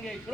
गीत